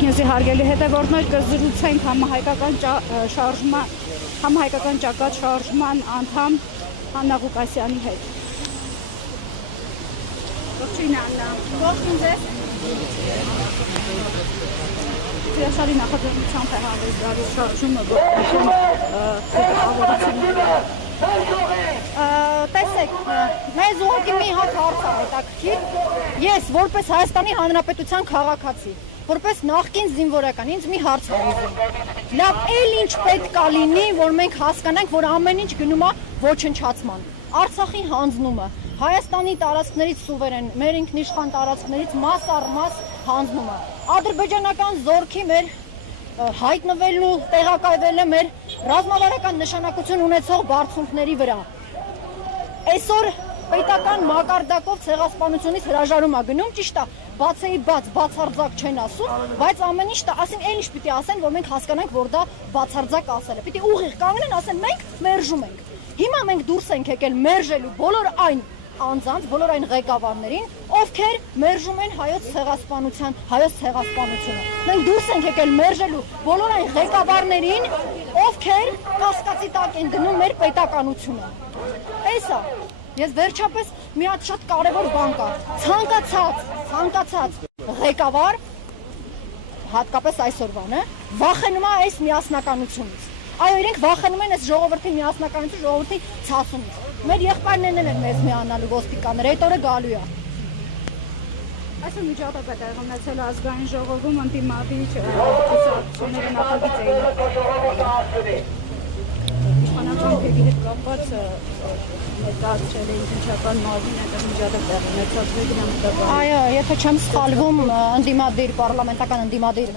Հայտնի հարգելի հետևորդներ կզրուցենք համահայկական ճակատ շարժման անդամ Աննա Ղուկասյանի հետ։ Ողջույն Աննա։ Ողջույն ձեզ։ Հրաշալի նախաձեռնությամբ է հավելյալ շարժումը տեսեք, մեզ ուղղակի մի հատ հարց է հետաքրքիր։ Ես որպես Հայաստանի Հանրապետության քաղաքացի, որպես նախկին զինվորական, ինձ մի հարց է ուզում։ Լավ, էլ ինչ պետք է լինի, որ մենք հասկանանք, որ ամեն ինչ գնում է ոչնչացման։ Արցախի հանձնումը, Հայաստանի տարածքներից սուվերեն, մեր ինքնիշխան տարածքներից մաս առ մաս հանձնումը, ադրբեջանական զորքի մեր հայտնվելու, տեղակայվելը մեր ռազմավարական նշանակություն ունեցող բարձունքների վրա։ Այսօր պետական մակարդակով ցեղասպանությունից հրաժարում է գնում, ճիշտ է, բացեի բացարձակ չեն ասում, բայց ամեն ինչ ասեն, այն ինչ պիտի ասեն, որ մենք հասկանանք, որ դա բացարձակ ասել է։ Պիտի ուղիղ կանգնեն, ասեն մենք մերժում ենք։ Հիմա մենք դուրս ենք եկել մերժելու բոլոր այն անձանց, բոլոր այն ղեկավարներին, ովքեր մերժում են հայոց ցեղասպանությունը։ Մենք դուրս ենք եկել մերժելու բոլոր այն ղեկավարներին, ովքեր կասկածի տակ են դնում մեր պետականությունը։ Էսա, ես վերջապես մի հատ շատ կարևոր բան կա։ Ցանկացած ղեկավար, հատկապես այսօրվան, վախենում է այս միասնականությունից։ Այո, իրենք վախենում են այս ժողովրդի միասնականություն, ժողովրդի ցածումից։ Մեր եղբայրներն են մեզ միանալու ոստիկանները, այդ օրը գալու է։ Այսօր միջադեպ է տեղի ունեցել ազգային ժողովում ընդդիմադիր կուսակցությունների նախագիծ էին։ Իշխանական բևի հետ կապված ներկայացրել էին քննչական մարմին այդտեղ միջադեպ տեղի ունեցած վեգնամտաբան։ Այո, եթե չեմ սխալվում, ընդդիմադիր պարլամենտական ընդդիմադիր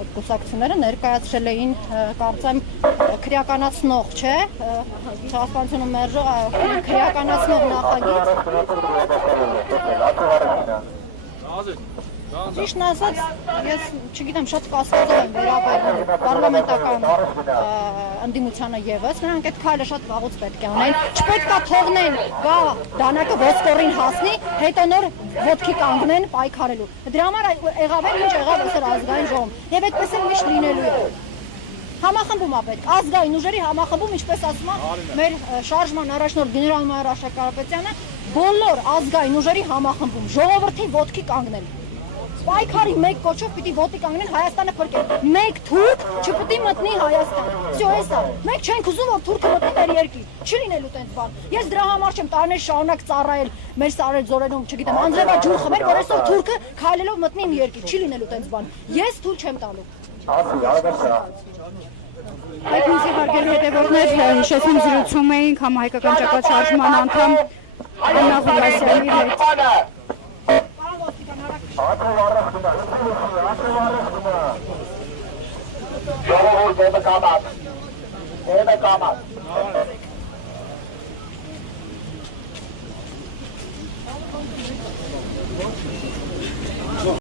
կուսակցությունները ներկայացրել էին, կարծեմ, քրեականացնող, չէ՞, ցեղասպանությունը մերժող, քրեականացնող նախագիծ։ Ճիշտն ասած, ես չգիտեմ, շատ կասկածով եմ վերաբերվում պարլամենտական ընդդիմությանը ևս, նրանք այդ քայլը շատ վաղուց պետք է անեն, չպետք է թողնեն գա դանակը ոսկորին հասնի, հետո նոր ոտքի կանգնեն պայքարելու։ Դրա համար եղավ էլ ինչ եղավ այսօր ազգային ժողովում, եւ այդպես էլ միշտ լինելու է։ Համախմբում է պետք, ազգային ուժերի համախմբում, ինչպես ասում է մեր շարժման առաջնորդ գեներալ-մայոր Աշոտ Կարապետյանը, բոլոր ազգային ուժերի համախմբում, ժողովրդի ոտքի կանգնել։ Պայքարի մեկ կոչով պիտի ոտքի կանգնեն Հայաստանը փրկել։ Մեկ թուրք չպիտի մտնի Հայաստան։ Всё, էսա։ Մենք չենք ուզում, որ թուրքը մտնի մեր երկիր։ Չի լինելու տենց բան։ Ես դրա համար չեմ տարիներ շարունակ ծառայել մեր սարեր ձորերում, չգիտեմ, անձրևաջուր խմել, որ այսօր թուրքը քայլելով մտնի իմ երկիր։ Չի լինելու տենց բան։ Ես թույլ չեմ տալու։ Հայտնի հարգելի հետևորդներ, հիշեցնում զրուցում էինք համահայկական ճակատ շարժման անդամ Աննա Ղուկասյանի հետ։ Ժողովուրդ դեպի կամած։